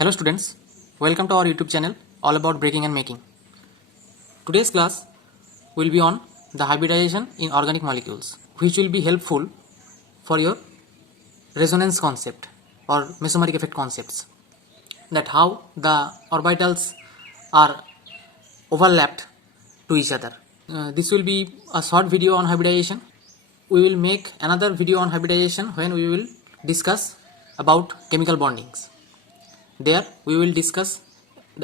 Hello students, welcome to our YouTube channel all about breaking and making. Today's class will be on the hybridization in organic molecules, which will be helpful for your resonance concept or mesomeric effect concepts, that how the orbitals are overlapped to each other. This will be a short video on hybridization. We will make another video on hybridization when we will discuss about chemical bondings. There we will discuss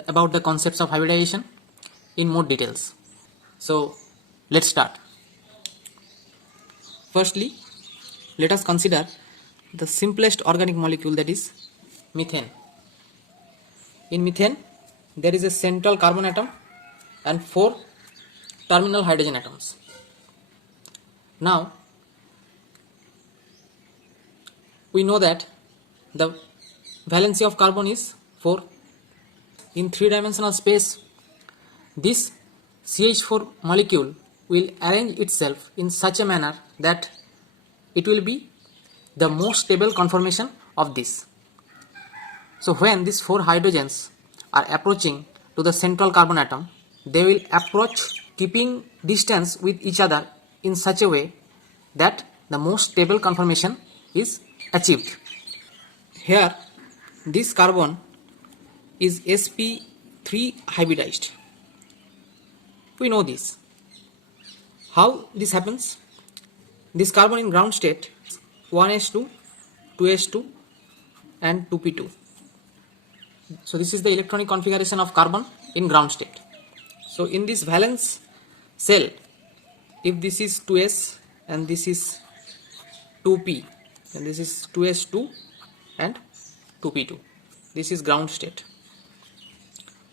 about the concepts of hybridization in more details. So let's start. Firstly, let us consider the simplest organic molecule, that is methane. In methane there is a central carbon atom and 4 terminal hydrogen atoms. Now we know that the valency of carbon is 4. In 3-dimensional space, this CH4 molecule will arrange itself in such a manner that it will be the most stable conformation of this. So when these 4 hydrogens are approaching to the central carbon atom, they will approach keeping distance with each other in such a way that the most stable conformation is achieved. Here this carbon is sp3 hybridized. We know this. How this happens? This carbon in ground state 1s2, 2s2 and 2p2. So this is the electronic configuration of carbon in ground state. So in this valence cell, if this is 2s and this is 2p and this is 2s2 and 2p2, this is ground state.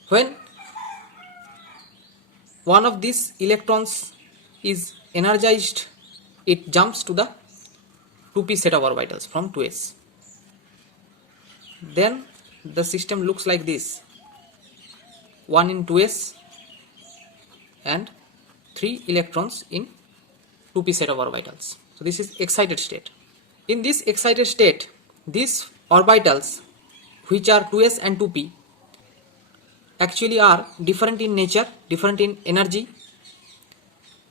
When one of these electrons is energized, it jumps to the 2p set of orbitals from 2s. Then the system looks like this: 1 in 2s and 3 electrons in 2p set of orbitals. So this is excited state. In this excited state, these orbitals, which are 2s and 2p, actually are different in nature, different in energy.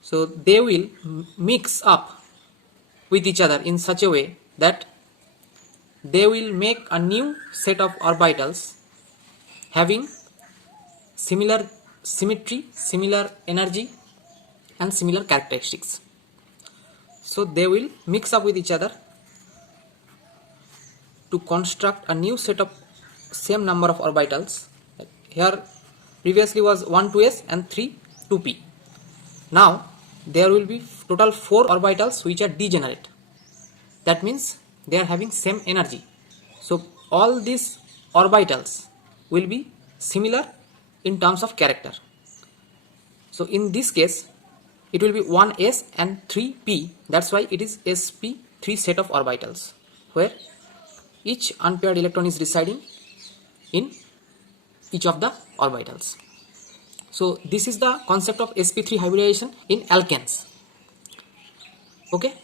So they will mix up with each other in such a way that they will make a new set of orbitals having similar symmetry, similar energy and similar characteristics. So they will mix up with each other to construct a new set of same number of orbitals. Here previously was 1 2s and 3 2p. Now there will be total 4 orbitals which are degenerate. That means they are having same energy. So all these orbitals will be similar in terms of character. So in this case it will be 1s and 3p. That's why it is sp3 set of orbitals, where each unpaired electron is residing in each of the orbitals. So this is the concept of sp3 hybridization in alkanes. Okay,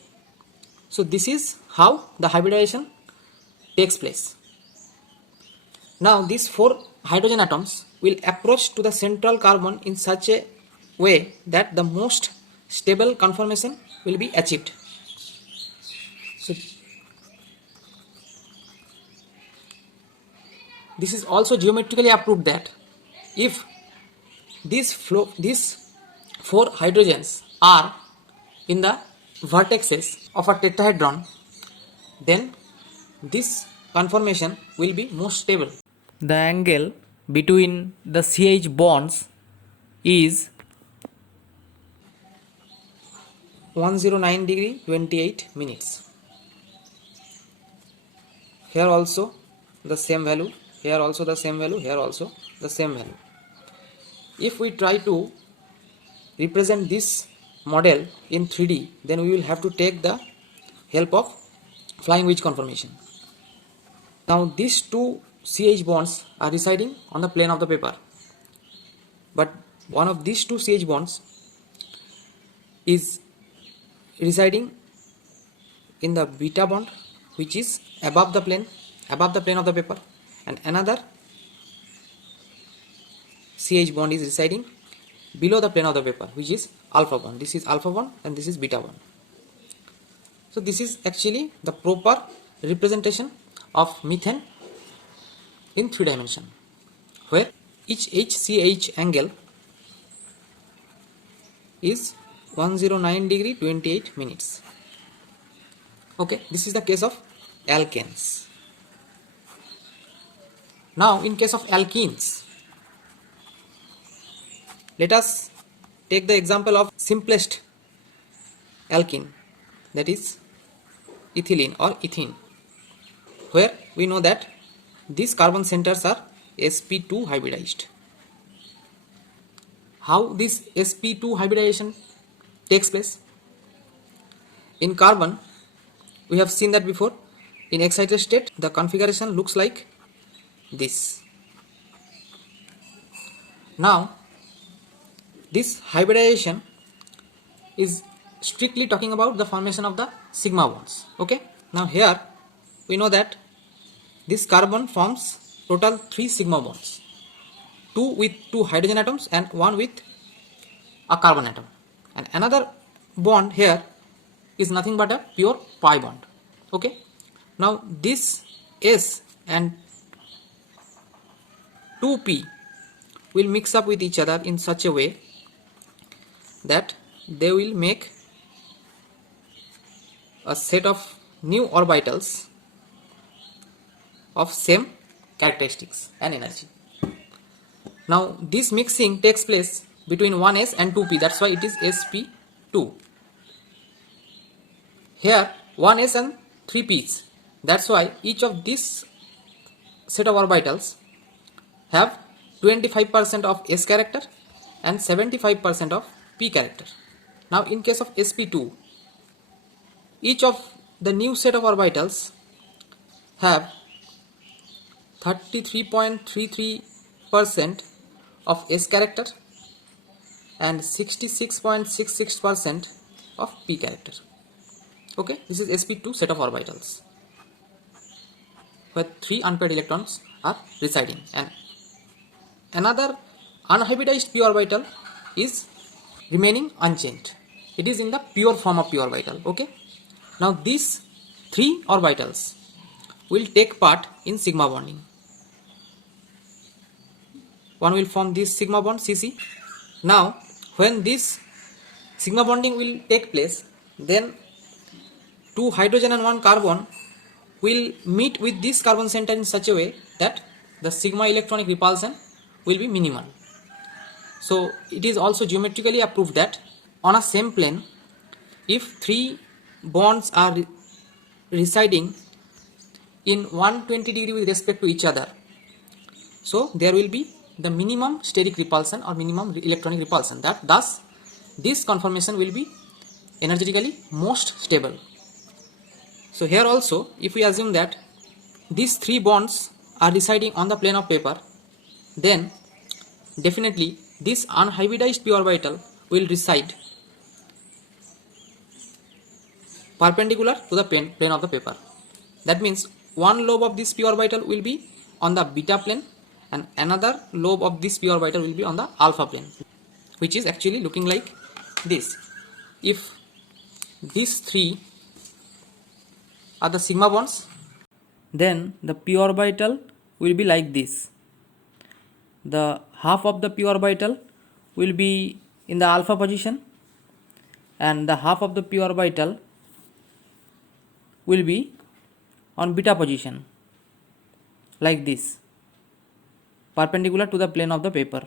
so this is how the hybridization takes place. Now these 4 hydrogen atoms will approach to the central carbon in such a way that the most stable conformation will be achieved. So this is also geometrically approved that if these 4 hydrogens are in the vertexes of a tetrahedron, then this conformation will be most stable. The angle between the CH bonds is 109 degree 28 minutes. Here also the same value, here also the same value, here also the same value. If we try to represent this model in 3D, then we will have to take the help of flying wedge conformation. Now these 2 CH bonds are residing on the plane of the paper, but one of these 2 CH bonds is residing in the beta bond, which is above the plane of the paper, and another CH bond is residing below the plane of the paper, which is alpha bond. This is alpha bond and this is beta bond. So this is actually the proper representation of methane in 3 dimension, where each HCH angle is 109 degree 28 minutes. Okay, this is the case of alkanes. Now in case of alkenes, let us take the example of simplest alkene, that is ethylene or ethene, where we know that these carbon centers are sp2 hybridized. How this sp2 hybridization takes place? In carbon, we have seen that before. In excited state, the configuration looks like this. Now this hybridization is strictly talking about the formation of the sigma bonds. Okay, now here we know that this carbon forms total 3 sigma bonds, 2 with 2 hydrogen atoms and 1 with a carbon atom, and another bond here is nothing but a pure pi bond. Okay, now this S and 2p will mix up with each other in such a way that they will make a set of new orbitals of same characteristics and energy. Now this mixing takes place between 1s and 2p, that's why it is sp2. Here 1s and 3p's, that's why each of this set of orbitals have 25% of s character and 75% of p character. Now in case of sp2, each of the new set of orbitals have 33.33% of s character and 66.66% of p character. Okay, this is sp2 set of orbitals where 3 unpaired electrons are residing, and another unhybridized p orbital is remaining unchanged. It is in the pure form of p orbital. Okay, now these 3 orbitals will take part in sigma bonding. One will form this sigma bond Cc. Now when this sigma bonding will take place, then 2 hydrogen and 1 carbon will meet with this carbon center in such a way that the sigma electronic repulsion will be minimal. So it is also geometrically proved that on a same plane, if 3 bonds are residing in 120 degree with respect to each other, so there will be the minimum steric repulsion or minimum electronic repulsion. Thus this conformation will be energetically most stable. So here also, if we assume that these 3 bonds are residing on the plane of paper, then definitely this unhybridized p orbital will reside perpendicular to the plane of the paper. That means one lobe of this p orbital will be on the beta plane and another lobe of this p orbital will be on the alpha plane, which is actually looking like this. If these 3 are the sigma bonds, then the p orbital will be like this. The half of the p orbital will be in the alpha position and the half of the p orbital will be on beta position, like this, perpendicular to the plane of the paper.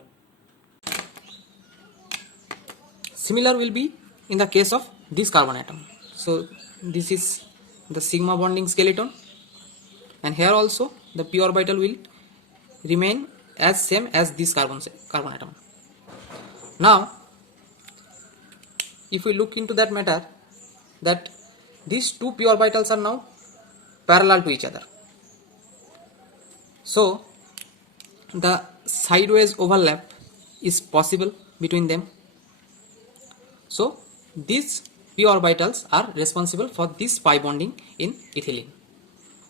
Similar will be in the case of this carbon atom. So this is the sigma bonding skeleton, and here also the p orbital will remain as same as this carbon atom. Now if we look into that matter, that these 2 p orbitals are now parallel to each other, so the sideways overlap is possible between them. So these p orbitals are responsible for this pi bonding in ethylene.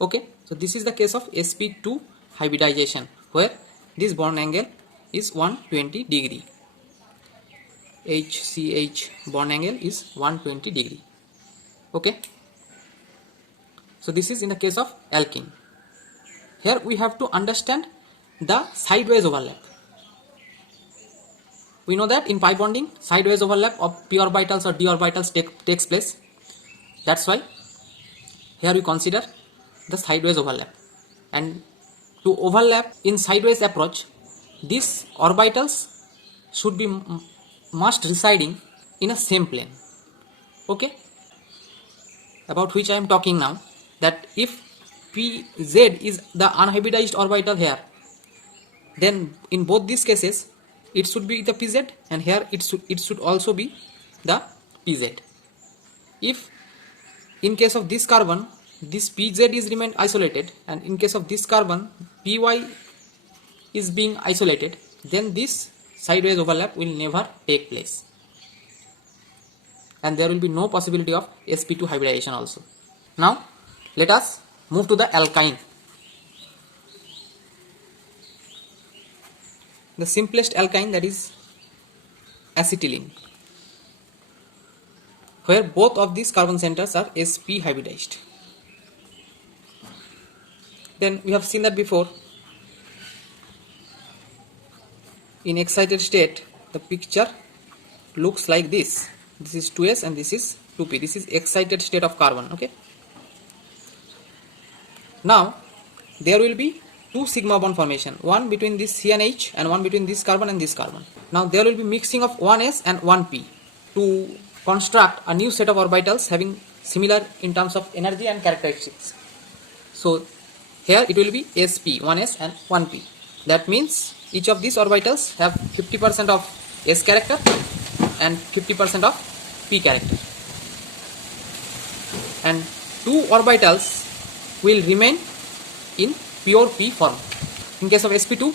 Okay, so this is the case of sp2 hybridization, where this bond angle is 120 degree. HCH bond angle is 120 degree. Okay. So this is in the case of alkene. Here we have to understand the sideways overlap. We know that in pi bonding, sideways overlap of p orbitals or d orbitals takes place. That's why here we consider the sideways overlap. And to overlap in sideways approach, these orbitals should be must residing in a same plane. Okay, about which I am talking now, that if Pz is the unhybridized orbital here, then in both these cases it should be the Pz, and here it should also be the Pz. If in case of this carbon this Pz is remained isolated, and in case of this carbon Py is being isolated, then this sideways overlap will never take place, and there will be no possibility of sp2 hybridization also. Now let us move to the alkyne. The simplest alkyne, that is acetylene, where both of these carbon centers are sp hybridized. Then we have seen that before. In excited state, the picture looks like this. This is 2s and this is 2p. This is excited state of carbon. Okay. Now there will be two sigma bond formation, one between this C and H and one between this carbon and this carbon. Now there will be mixing of 1s and 1p to construct a new set of orbitals having similar in terms of energy and characteristics. So here it will be sp, 1s and 1p. That means each of these orbitals have 50% of s character and 50% of p character, and two orbitals will remain in pure p form. In case of sp2,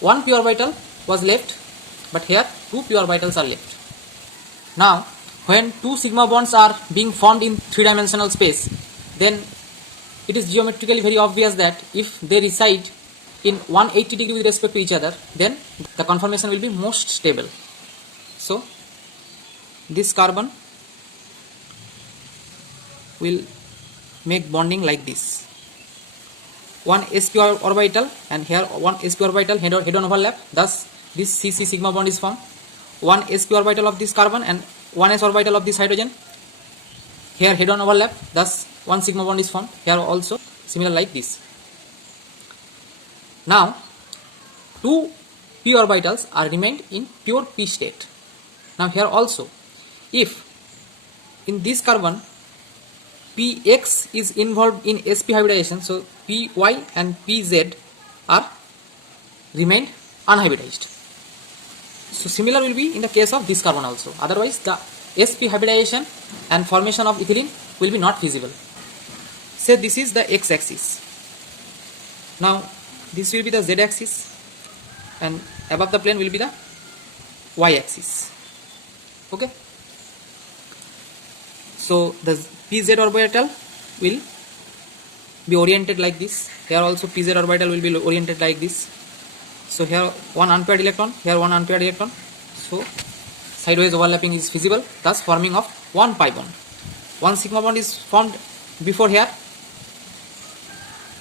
one p orbital was left, but here two p orbitals are left. Now when two sigma bonds are being formed in three-dimensional space, then it is geometrically very obvious that if they reside in 180 degree with respect to each other, then the conformation will be most stable. So this carbon will make bonding like this. One sp orbital and here one sp orbital head-on overlap, thus this CC sigma bond is formed. One sp orbital of this carbon and one s orbital of this hydrogen, here head-on overlap, thus one sigma bond is formed. Here also similar like this. Now two p orbitals are remained in pure p state. Now here also, if in this carbon px is involved in sp hybridization, so py and pz are remained unhybridized. So similar will be in the case of this carbon also. Otherwise the sp hybridization and formation of ethylene will be not feasible. Say this is the x-axis. Now this will be the z-axis, and above the plane will be the y-axis. Okay. So the pz orbital will be oriented like this. Here also pz orbital will be oriented like this. So here one unpaired electron, here one unpaired electron. So sideways overlapping is feasible, thus forming of one pi bond. One sigma bond is formed before here,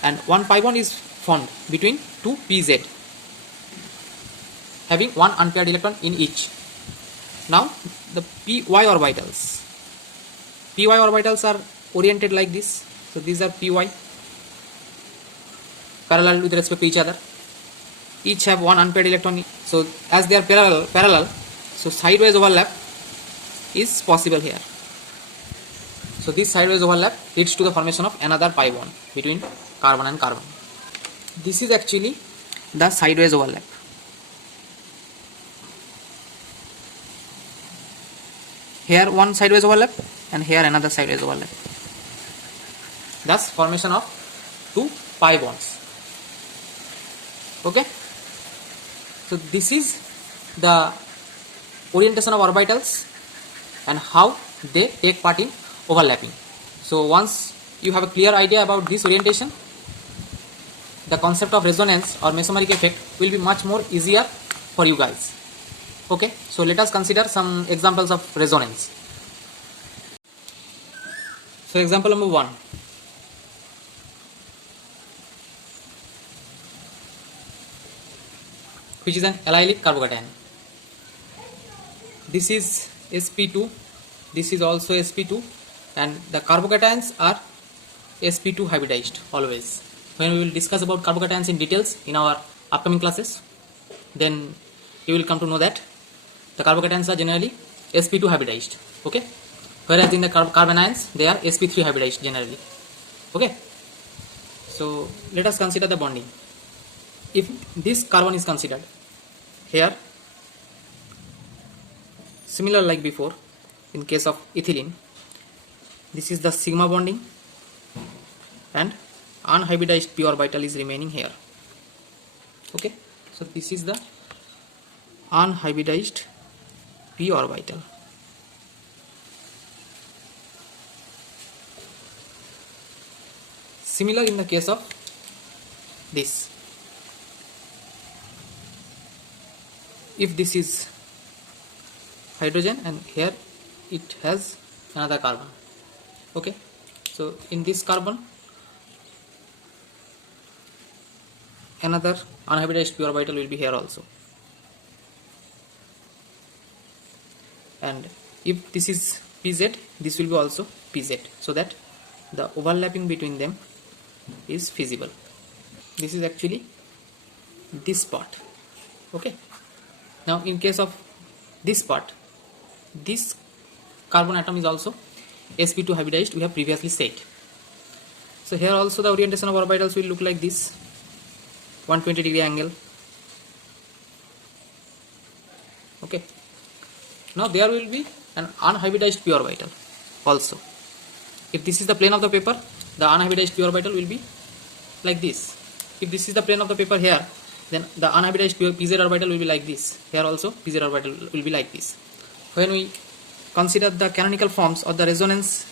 and one pi bond is formed between two pz, having one unpaired electron in each. Now the py orbitals. Py orbitals are oriented like this. So these are py, parallel with respect to each other. Each have one unpaired electron. So as they are parallel, so sideways overlap is possible here. So this sideways overlap leads to the formation of another pi bond between carbon and carbon. This is actually the sideways overlap. Here one sideways overlap and here another sideways overlap. Thus formation of two pi bonds. Okay. So this is the orientation of orbitals and how they take part in overlapping. So once you have a clear idea about this orientation, the concept of resonance or mesomeric effect will be much more easier for you guys. Okay, so let us consider some examples of resonance. So example number 1. Which is an allylic carbocation. This is sp2, this is also sp2, and the carbocations are sp2 hybridized always. When we will discuss about carbocations in details in our upcoming classes, then you will come to know that the carbocations are generally sp2 hybridized. Okay, whereas in the carbon ions they are sp3 hybridized generally. Okay, so let us consider the bonding. If this carbon is considered here, similar like before in case of ethylene, this is the sigma bonding and unhybridized p orbital is remaining here. Okay, so this is the unhybridized p orbital. Similar in the case of this. If this is hydrogen and here it has another carbon. Okay, so in this carbon another unhybridized p orbital will be here also, and if this is pz, this will be also pz, so that the overlapping between them is feasible. This is actually this part. Okay, now in case of this part, this carbon atom is also sp2 hybridized, we have previously said. So here also the orientation of orbitals will look like this, 120 degree angle. Okay, now there will be an unhybridized p orbital also. If this is the plane of the paper, the unhybridized p orbital will be like this. If this is the plane of the paper here, then the unhybridized pz orbital will be like this. Here also pz orbital will be like this. When we consider the canonical forms or the resonance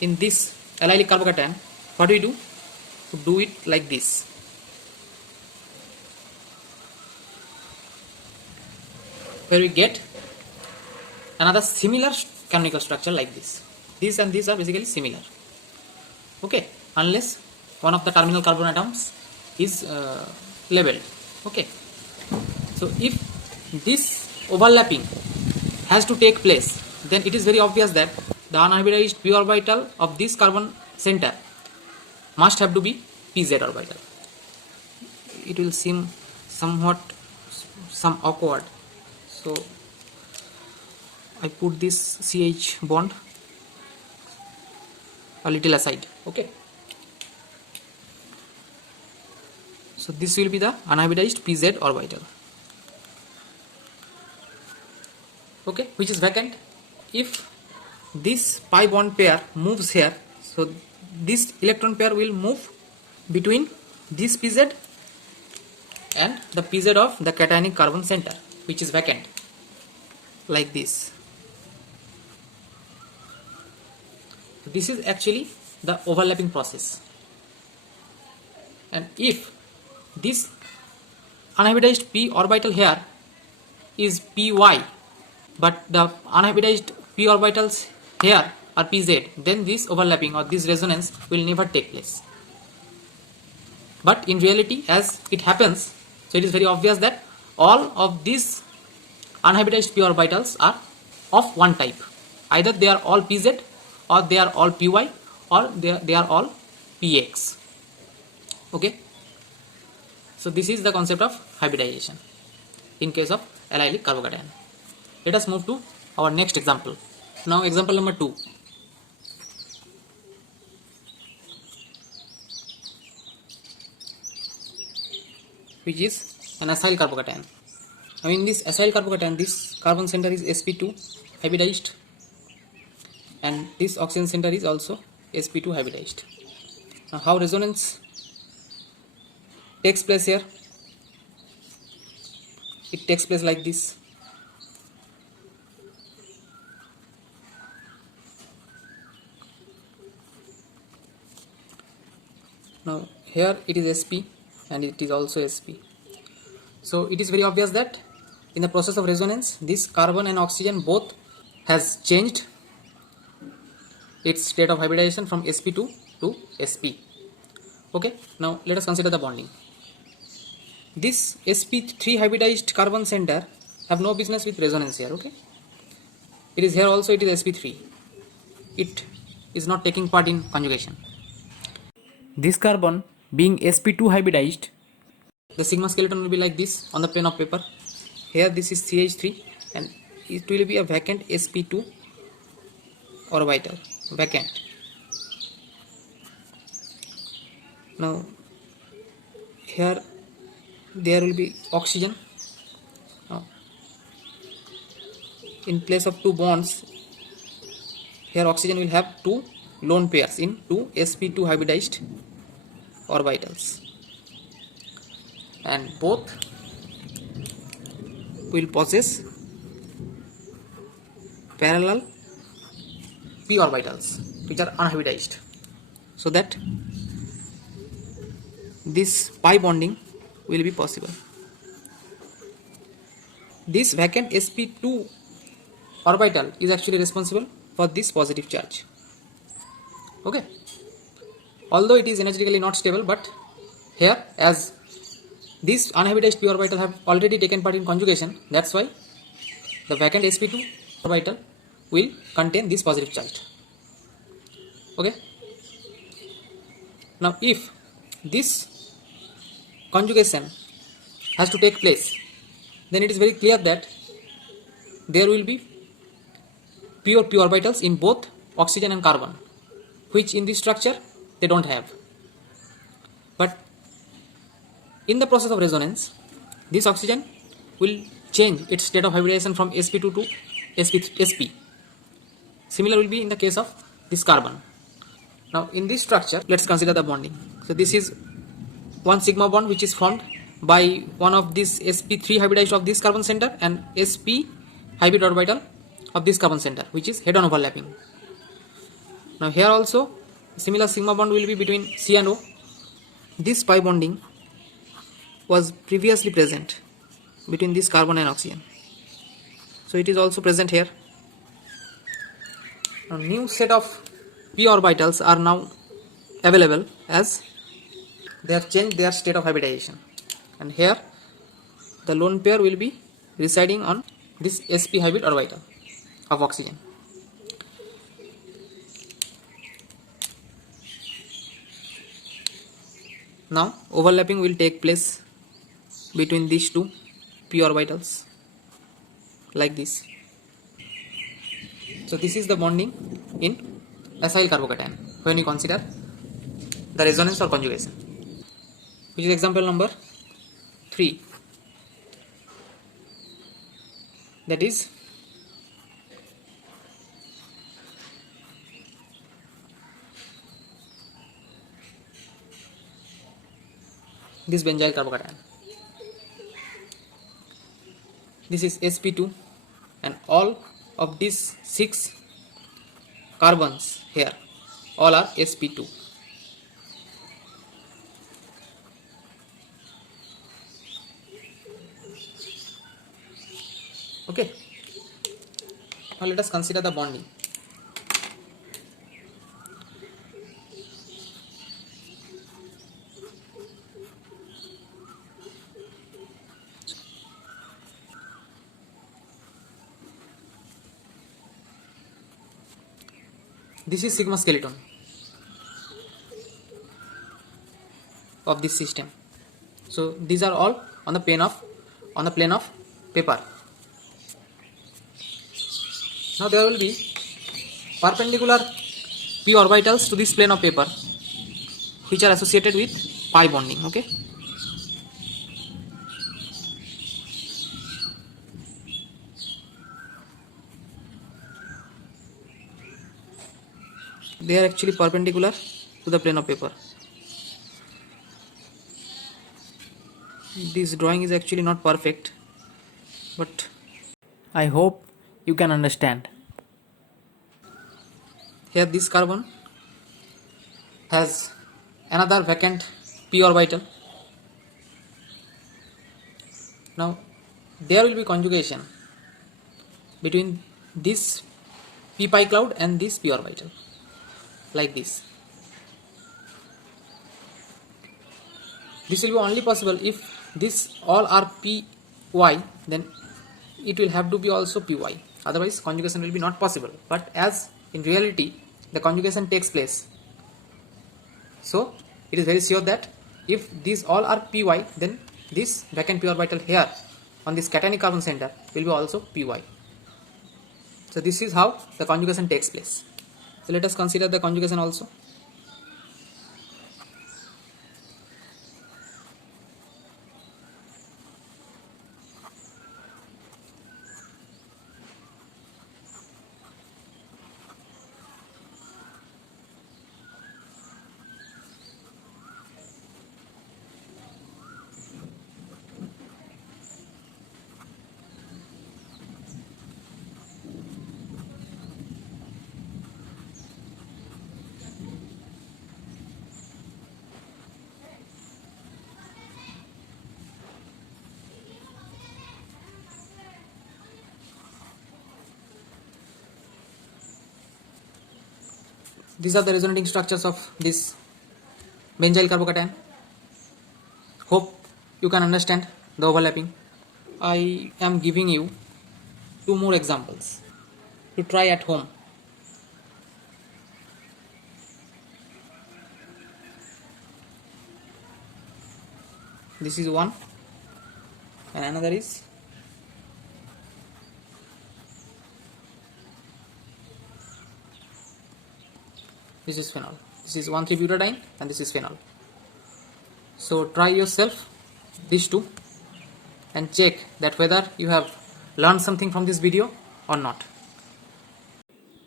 in this allylic carbocation, what do we do? We do it like this. Where we get another similar canonical structure like this. These and these are basically similar. Okay, unless one of the terminal carbon atoms is labeled. Okay, so if this overlapping has to take place, then it is very obvious that the unhybridized p orbital of this carbon center must have to be pz orbital. It will seem somewhat awkward, so I put this CH bond a little aside. Okay, so this will be the unhybridized pz orbital. Okay, which is vacant. If this pi bond pair moves here, so this electron pair will move between this pz and the pz of the cationic carbon center, which is vacant, like this. This is actually the overlapping process, and if this unhybridized p orbital here is py, but the unhybridized p orbitals here are pz, then this overlapping or this resonance will never take place. But in reality, as it happens, so it is very obvious that all of these unhybridized p orbitals are of one type. Either they are all pz, or they are all py, or they are all px. Okay, so this is the concept of hybridization in case of allylic carbocation. Let us move to our next example. Now example number 2. Which is an acyl carbocation. Now in this acyl carbocation, this carbon center is sp2 hybridized, and this oxygen center is also sp2 hybridized. Now how resonance takes place here? It takes place like this. Now here it is sp and it is also sp, so it is very obvious that in the process of resonance, this carbon and oxygen both has changed its state of hybridization from sp2 to sp. Okay, now let us consider the bonding. This sp3 hybridized carbon center have no business with resonance here. Okay, it is here also, it is sp3, it is not taking part in conjugation. This carbon being sp2 hybridized, the sigma skeleton will be like this on the plane of paper. Here this is CH3 and it will be a vacant sp2 orbital, vacant. Now here there will be oxygen. Now, in place of two bonds, here oxygen will have two lone pairs in two sp2 hybridized orbitals, and both will possess parallel p orbitals which are unhybridized, so that this pi bonding will be possible. This vacant sp2 orbital is actually responsible for this positive charge. Okay, although it is energetically not stable, but here as these unhybridized p orbital have already taken part in conjugation, that's why the vacant sp2 orbital will contain this positive charge. Okay, now if this conjugation has to take place, then it is very clear that there will be pure p orbitals in both oxygen and carbon, which in this structure they don't have. But in the process of resonance, this oxygen will change its state of hybridization from sp2 to sp. Similar will be in the case of this carbon. Now in this structure, let's consider the bonding. So this is one sigma bond which is formed by one of this sp3 hybridized of this carbon center and sp hybrid orbital of this carbon center, which is head-on overlapping. Now here also similar sigma bond will be between C and O. This pi bonding was previously present between this carbon and oxygen, so it is also present here. A new set of p orbitals are now available as they have changed their state of hybridization, and here the lone pair will be residing on this sp hybrid orbital of oxygen. Now overlapping will take place between these two p orbitals like this. So this is the bonding in acyl carbocation when we consider the resonance or conjugation, which is example number 3. That is this benzyl carbocation. This is sp2 and all of these 6 carbons here all are sp2. Okay, now let us consider the bonding. This is sigma skeleton of this system. So these are all on the plane of paper. Now there will be perpendicular p orbitals to this plane of paper which are associated with pi bonding. Okay, they are actually perpendicular to the plane of paper. This drawing is actually not perfect, but I hope you can understand. Here this carbon has another vacant p orbital. Now there will be conjugation between this p pi cloud and this p orbital, like this. This will be only possible if this all are py, then it will have to be also py, otherwise conjugation will be not possible. But as in reality the conjugation takes place, so it is very sure that if these all are py, then this vacant p orbital here on this cationic carbon center will be also py. So this is how the conjugation takes place. So let us consider the conjugation also. These are the resonating structures of this benzyl carbocation. Hope you can understand the overlapping. I am giving you 2 more examples to try at home. This is one and another is this is phenol. This is 1,3-butadiene and this is phenol. So try yourself these two and check that whether you have learned something from this video or not.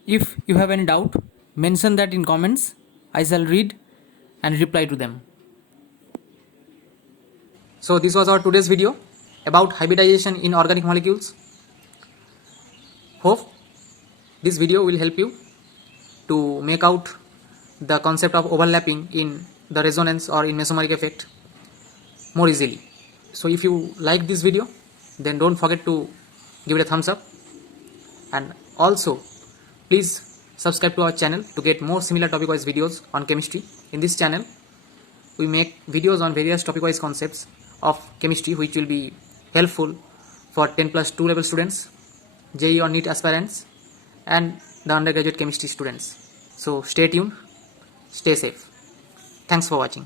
If you have any doubt, mention that in comments. I shall read and reply to them. So this was our today's video about hybridization in organic molecules. Hope this video will help you to make out the concept of overlapping in the resonance or in mesomeric effect more easily. So if you like this video, then don't forget to give it a thumbs up, and also please subscribe to our channel to get more similar topic wise videos on chemistry. In this channel we make videos on various topic wise concepts of chemistry which will be helpful for 10+2 level students, JEE or NEET aspirants, and the undergraduate chemistry students. So stay tuned, stay safe. Thanks for watching.